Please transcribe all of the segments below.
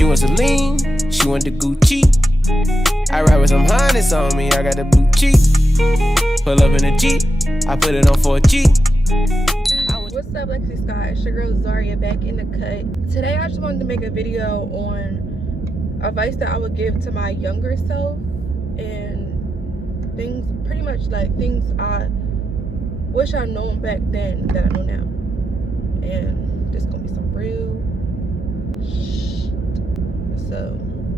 She wants Celine, she want the Gucci. I ride with some harness on me, I got the blue cheek. Pull up in a Jeep, I put it on 4G. What's up, Lexi Scott? It's your girl Zaria back in the cut. Today I just wanted to make a video on advice that I would give to my younger self and things, pretty much like things I wish I'd known back then that I know now. And this gonna be some real shit. So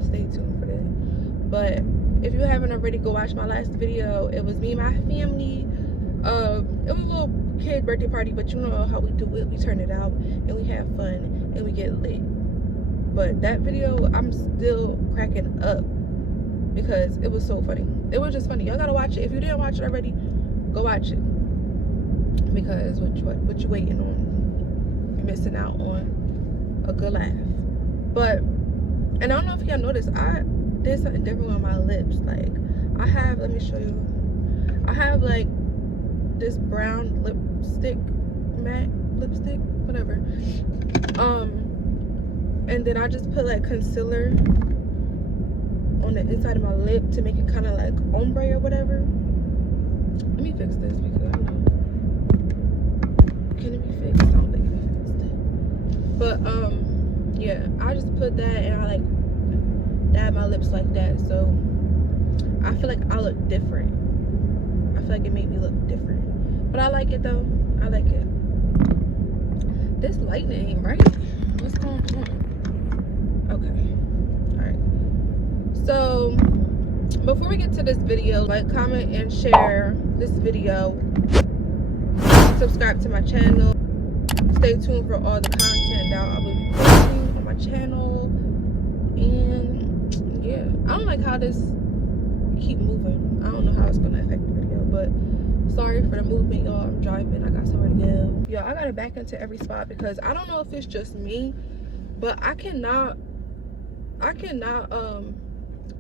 stay tuned for that. But if you haven't already, go watch my last video. It was me and my family. It was a little kid birthday party, but you know how we do it. We turn it out and we have fun and we get lit. But that video, I'm still cracking up because it was so funny. It was just funny. Y'all gotta watch it. If you didn't watch it already, go watch it, because what you waiting on? You're missing out on a good laugh. But, and I don't know if y'all noticed, I did something different on my lips. Like, I have, let me show you, I have like this brown lipstick, matte lipstick, whatever, and then I just put like concealer on the inside of my lip to make it kind of like ombre or whatever. Let me fix this because I don't know, can it be fixed? I don't think it can be fixed. But yeah, I just put that and I like dab my lips like that, so I feel like I look different. I feel like it made me look different. But I like it though. I like it. This lighting ain't right. What's going on? Okay. Alright. So, before we get to this video, like, comment, and share this video. Subscribe to my channel. Stay tuned for all the content that I will be posting on my channel. And, yeah. I don't like how this keep moving. I don't know how it's going to affect the video, but sorry for the movement, y'all. I'm driving. I got somewhere to go. Yo, I gotta back into every spot because I don't know if it's just me, but I cannot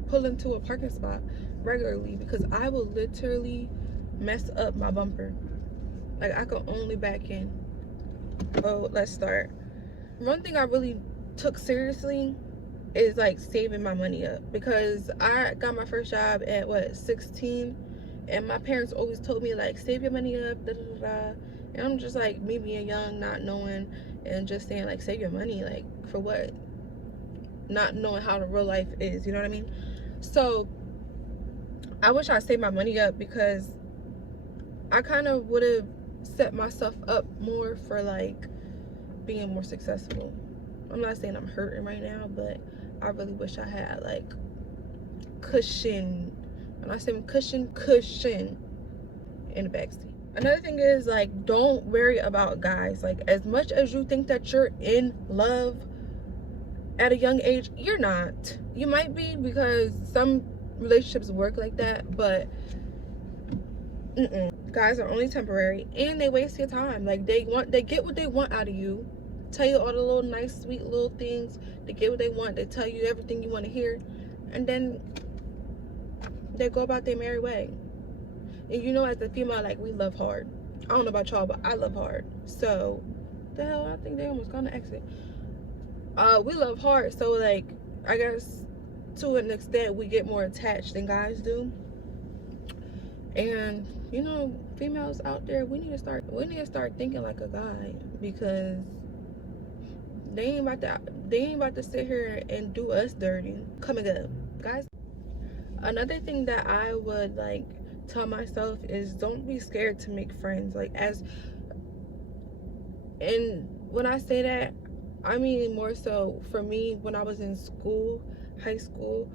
pull into a parking spot regularly because I will literally mess up my bumper. Like, I can only back in. Oh, let's start. One thing I really took seriously is like saving my money up, because I got my first job at what, 16, and my parents always told me like, save your money up, da da da da. And I'm just like, me being young, not knowing, and just saying like, save your money, like, for what? Not knowing how the real life is, you know what I mean? So I wish I saved my money up, because I kind of would have set myself up more for like being more successful. I'm not saying I'm hurting right now, but I really wish I had like cushion. When I say cushion in the backseat. Another thing is, like, don't worry about guys. Like, as much as you think that you're in love at a young age, you're not. You might be, because some relationships work like that, but guys are only temporary, and they waste your time. Like, they get what they want out of you, tell you all the little nice sweet little things. They get what they want, they tell you everything you want to hear, and then they go about their merry way. And you know, as a female, like, we love hard. I don't know about y'all, but I love hard. So the hell, I think they almost gonna exit. We love hard, so like, I guess to an extent we get more attached than guys do. And you know, females out there, we need to start thinking like a guy, because they ain't about to sit here and do us dirty. Coming up, guys. Another thing that I would like tell myself is, don't be scared to make friends. Like, and when I say that, I mean more so for me when I was in school, high school.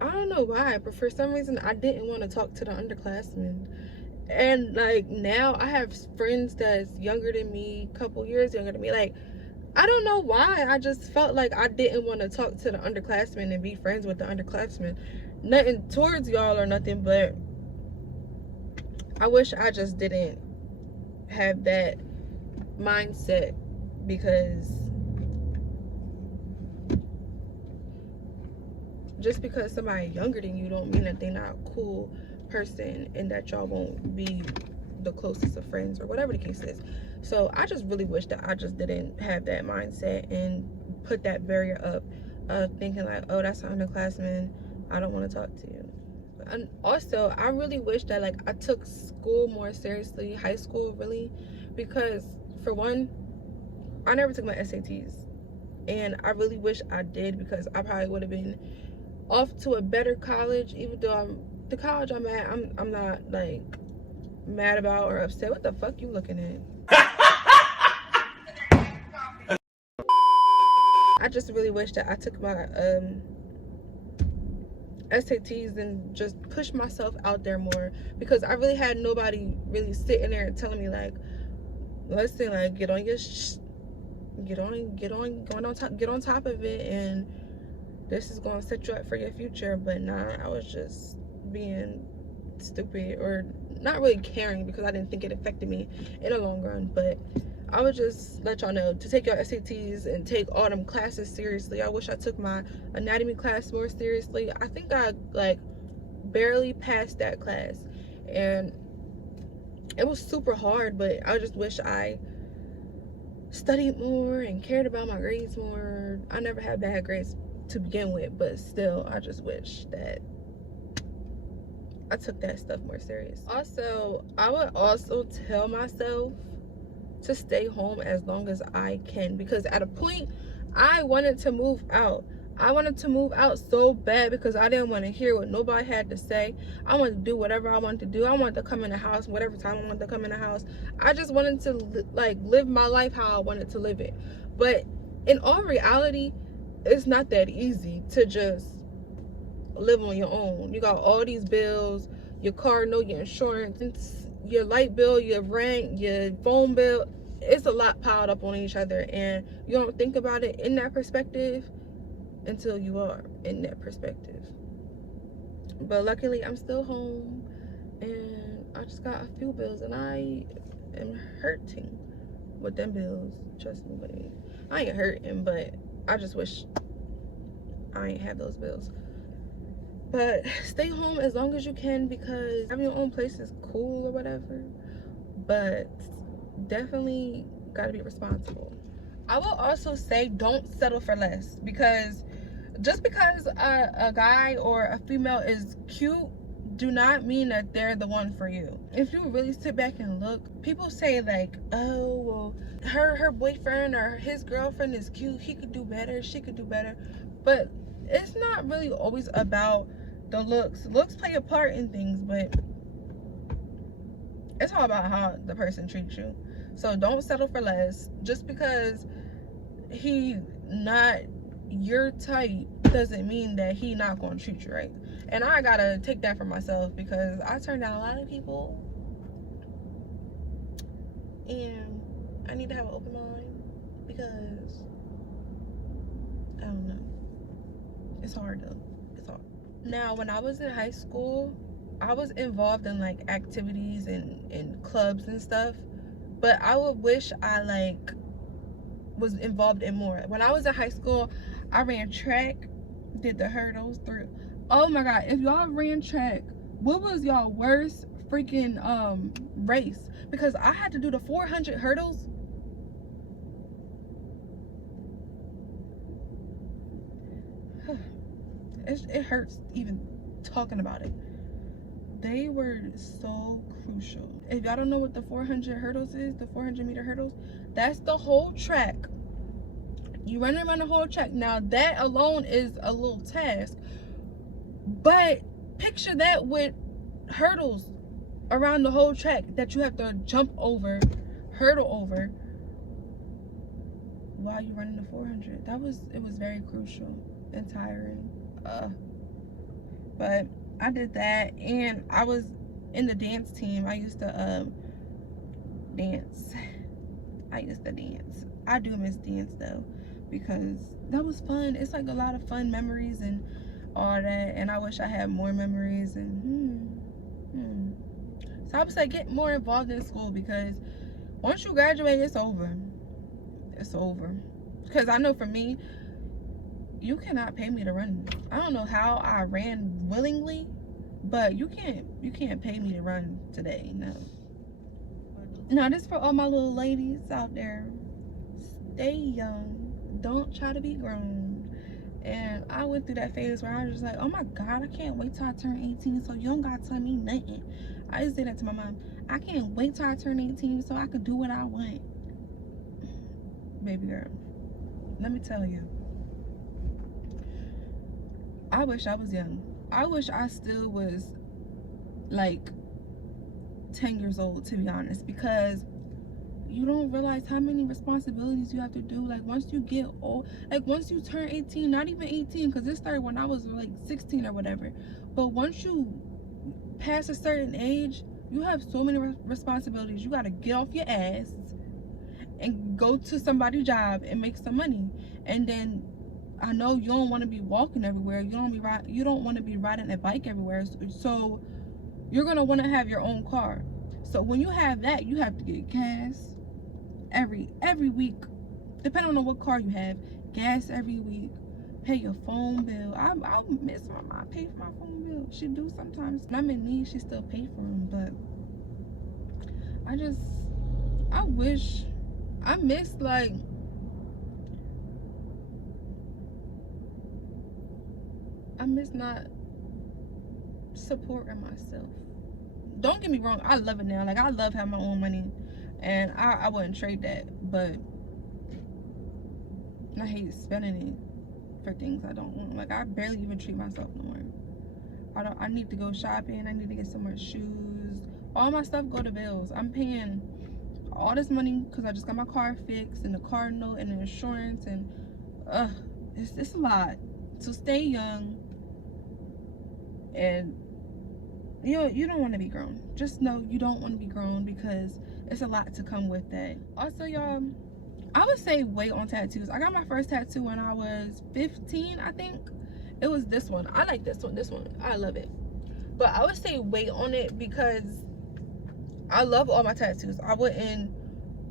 I don't know why, but for some reason I didn't want to talk to the underclassmen. And like, now I have friends that's younger than me, a couple years younger than me. Like, I don't know why, I just felt like I didn't want to talk to the underclassmen and be friends with the underclassmen. Nothing towards y'all or nothing, but I wish I just didn't have that mindset, because just because somebody younger than you don't mean that they're not a cool person and that y'all won't be the closest of friends or whatever the case is. So I just really wish that I just didn't have that mindset and put that barrier up of thinking like, oh, that's an underclassman, I don't want to talk to you. And also, I really wish that like I took school more seriously, high school really, because for one, I never took my SATs, and I really wish I did, because I probably would have been off to a better college. Even though the college I'm at, I'm not like mad about or upset. What the fuck you looking at? I just really wish that I took my SATs and just pushed myself out there more, because I really had nobody really sitting there and telling me like, listen, like get on top of it, and this is going to set you up for your future. But nah, I was just being stupid, or not really caring, because I didn't think it affected me in the long run. But I would just let y'all know to take your SATs and take all them classes seriously. I wish I took my anatomy class more seriously. I think I like barely passed that class, and it was super hard, but I just wish I studied more and cared about my grades more. I never had bad grades to begin with, but still, I just wish that I took that stuff more serious. Also, I would also tell myself to stay home as long as I can, because at a point I wanted to move out. I wanted to move out so bad because I didn't want to hear what nobody had to say. I wanted to do whatever I wanted to do. I wanted to come in the house whatever time I wanted to come in the house. I just wanted to like live my life how I wanted to live it. But in all reality, it's not that easy to just live on your own. You got all these bills, your car note, your insurance, your light bill, your rent, your phone bill. It's a lot piled up on each other, and you don't think about it in that perspective until you are in that perspective. But luckily, I'm still home, and I just got a few bills, and I am hurting with them bills. Trust me, buddy. I ain't hurting, but I just wish I ain't have those bills. But stay home as long as you can, because having your own place is cool or whatever, but definitely gotta be responsible. I will also say don't settle for less, because just because a guy or a female is cute do not mean that they're the one for you. If you really sit back and look, people say like, oh well, her boyfriend or his girlfriend is cute, he could do better, she could do better. But it's not really always about the looks. Looks play a part in things, but it's all about how the person treats you. So don't settle for less. Just because he not your type doesn't mean that he not gonna treat you right. And I gotta take that for myself, because I turned down a lot of people, and I need to have an open mind, because I don't know, it's hard though. It's hard. Now, when I was in high school, I was involved in like activities and clubs and stuff, but I would wish I like was involved in more. When I was in high school, I ran track, did the hurdles through. Oh my god, if y'all ran track, what was y'all worst freaking race? Because I had to do the 400 hurdles. It hurts even talking about it. They were so crucial. If y'all don't know what the 400 hurdles is, the 400 meter hurdles, that's the whole track. You run around the whole track. Now that alone is a little task, but picture that with hurdles around the whole track that you have to jump over, hurdle over while you're running the 400. It was very crucial and tiring. But I did that, and I was in the dance team. I used to dance. I do miss dance though, because that was fun. It's like a lot of fun memories and all that, and I wish I had more memories. And so I would say get more involved in school, because once you graduate, it's over. Because I know for me, you cannot pay me to run. I don't know how I ran willingly, but you can't pay me to run today. No. Now this for all my little ladies out there. Stay young, don't try to be grown. And I went through that phase where I was just like, oh my God, I can't wait till I turn 18 so you don't gotta tell me nothing. I used to say that to my mom. I can't wait till I turn 18 so I could do what I want. Baby girl, let me tell you, I wish I was young. I wish I still was like 10 years old, to be honest, because you don't realize how many responsibilities you have to do. Like once you get old, like once you turn 18, not even 18, because this started when I was like 16 or whatever, but once you pass a certain age, you have so many responsibilities. You got to get off your ass and go to somebody's job and make some money. And then I know you don't want to be walking everywhere. You don't want to be riding a bike everywhere. So you're going to want to have your own car. So when you have that, you have to get gas every week, depending on what car you have. Gas every week. Pay your phone bill. I miss my mom pay for my phone bill. She do sometimes. When I'm in need, she still pay for them. But I miss like not supporting myself. Don't get me wrong, I love it now. Like I love having my own money, and I wouldn't trade that. But I hate spending it for things I don't want. Like I barely even treat myself no more. I need to go shopping. I need to get some more shoes. All my stuff go to bills. I'm paying all this money because I just got my car fixed, and the car note, and the insurance, and it's a lot. So stay young, and you don't want to be grown. Just know you don't want to be grown, because it's a lot to come with that. Also, y'all, I would say wait on tattoos. I got my first tattoo when I was 15, I think. It was this one. I like this one. I love it. But I would say wait on it, because I love all my tattoos. I wouldn't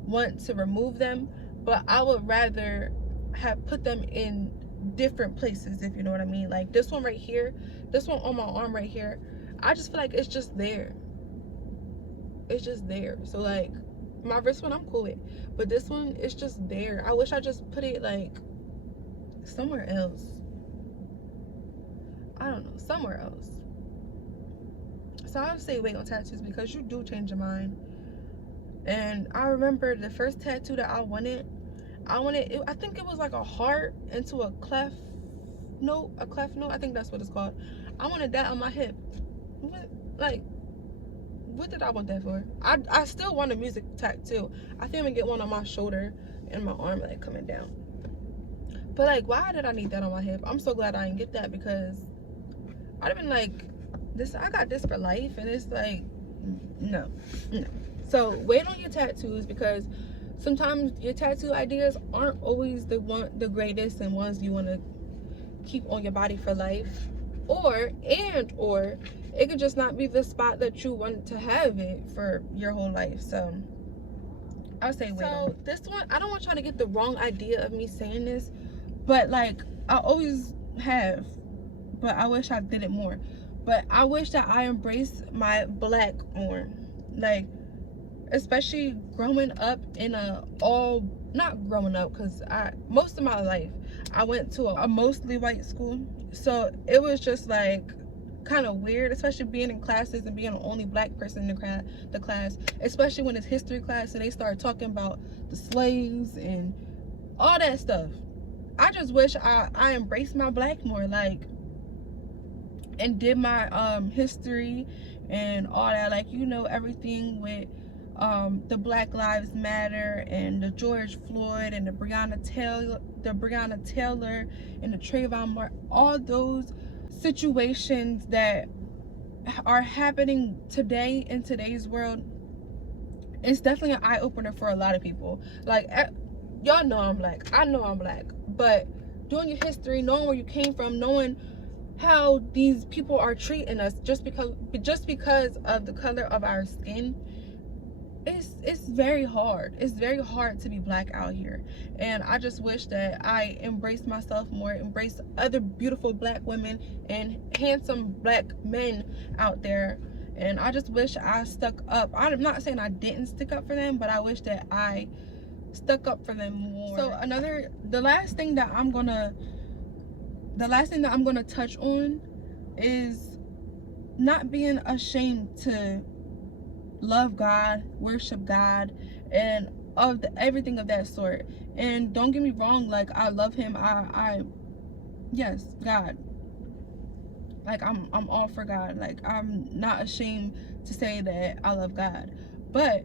want to remove them, but I would rather have put them in different places, if you know what I mean. Like this one right here, this one on my arm right here, I just feel like it's just there. It's just there. So like my wrist one I'm cool with, but this one is just there. I wish I just put it like somewhere else. I don't know, somewhere else. So I would say wait on tattoos, because you do change your mind. And I remember the first tattoo that I wanted, I think it was like a heart into a clef note. I think that's what it's called. I wanted that on my hip. What did I want that for? I still want a music tattoo. I think I'm gonna get one on my shoulder and my arm, like coming down. But like, why did I need that on my hip? I'm so glad I didn't get that, because I'd have been like, I got this for life, and it's like, no. So wait on your tattoos, because sometimes your tattoo ideas aren't always the greatest and ones you want to keep on your body for life, or it could just not be the spot that you want to have it for your whole life. So I'll say wait. So this one, I don't want y'all to get the wrong idea of me saying this, but like I always have, but I wish I did it more. But I wish that I embraced my black more. Like, especially growing up in not growing up, because most of my life I went to a mostly white school. So it was just like kind of weird, especially being in classes and being the only black person in the class, especially when it's history class and they start talking about the slaves and all that stuff. I just wish I embraced my black more, like, and did my history and all that, like, you know, everything with the Black Lives Matter and the George Floyd and the Breonna Taylor and the Trayvon Martin, all those situations that are happening today in today's world. It's definitely an eye-opener for a lot of people. Like, y'all know I'm black. I know I'm black. But doing your history, knowing where you came from, knowing how these people are treating us just because of the color of our skin, it's very hard. It's very hard to be black out here. And I just wish that I embraced myself more, embraced other beautiful black women and handsome black men out there. And I just wish I stuck up. I'm not saying I didn't stick up for them, but I wish that I stuck up for them more. So the last thing that I'm gonna touch on is not being ashamed to love God, worship God, and everything of that sort. And don't get me wrong, like, I love him. Yes, God. Like, I'm all for God. Like, I'm not ashamed to say that I love God. But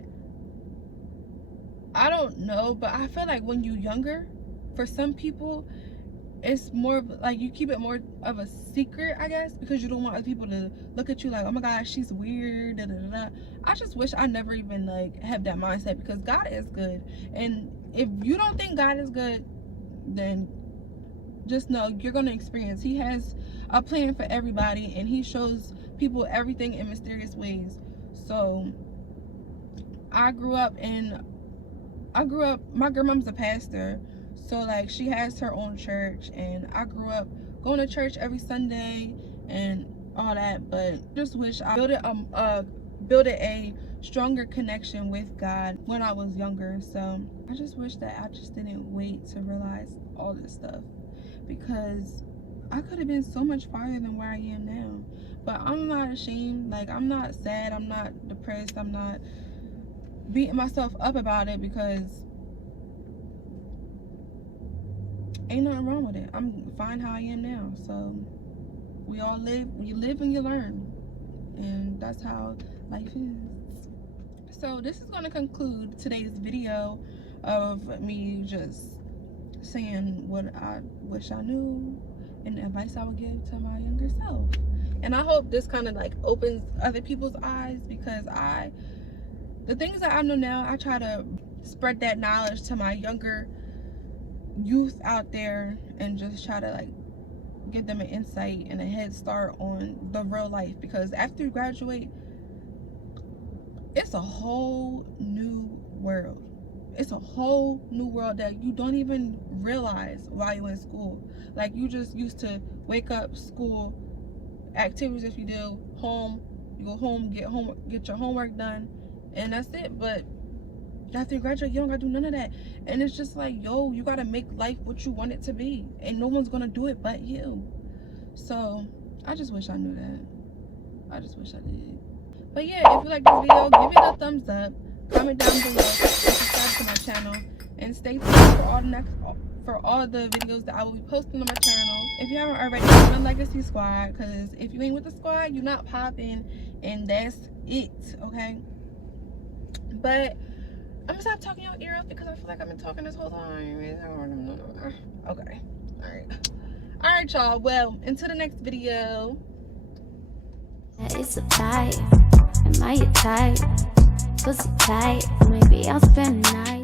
I don't know, but I feel like when you're younger, for some people, it's more of, like, you keep it more of a secret, I guess, because you don't want other people to look at you like, oh my gosh, she's weird, da, da, da, da. I just wish I never even, like, have that mindset, because God is good. And if you don't think God is good, then just know you're going to experience. He has a plan for everybody, and he shows people everything in mysterious ways. So my grandmom's a pastor. So, like, she has her own church, and I grew up going to church every Sunday and all that. But just wish I built a stronger connection with God when I was younger. So I just wish that I just didn't wait to realize all this stuff, because I could have been so much farther than where I am now. But I'm not ashamed. Like, I'm not sad. I'm not depressed. I'm not beating myself up about it, because ain't nothing wrong with it. I'm fine how I am now. So we all live. You live and you learn, and that's how life is. So this is going to conclude today's video of me just saying what I wish I knew and the advice I would give to my younger self. And I hope this kind of, like, opens other people's eyes, because the things that I know now, I try to spread that knowledge to my younger youth out there, and just try to, like, give them an insight and a head start on the real life. Because after you graduate, it's a whole new world. It's a whole new world that you don't even realize while you're in school. Like, you just used to wake up, school, activities if you do, home, you go home, get your homework done, and that's it. But after you graduate, you don't gotta do none of that. And it's just like, yo, you gotta make life what you want it to be, and no one's gonna do it but you. So I just wish I knew that. I just wish I did. But yeah, if you like this video, give it a thumbs up, comment down below, and subscribe to my channel, and stay tuned for all the videos that I will be posting on my channel. If you haven't already, join the Legacy Squad, because if you ain't with the squad, you're not popping, and that's it, okay? But I'm gonna stop talking your ear off, because I feel like I've been talking this whole time. Okay. Alright, y'all. Well, until the next video. It's a fight. Am I your type? Pussy tight. Maybe I'll spend the night.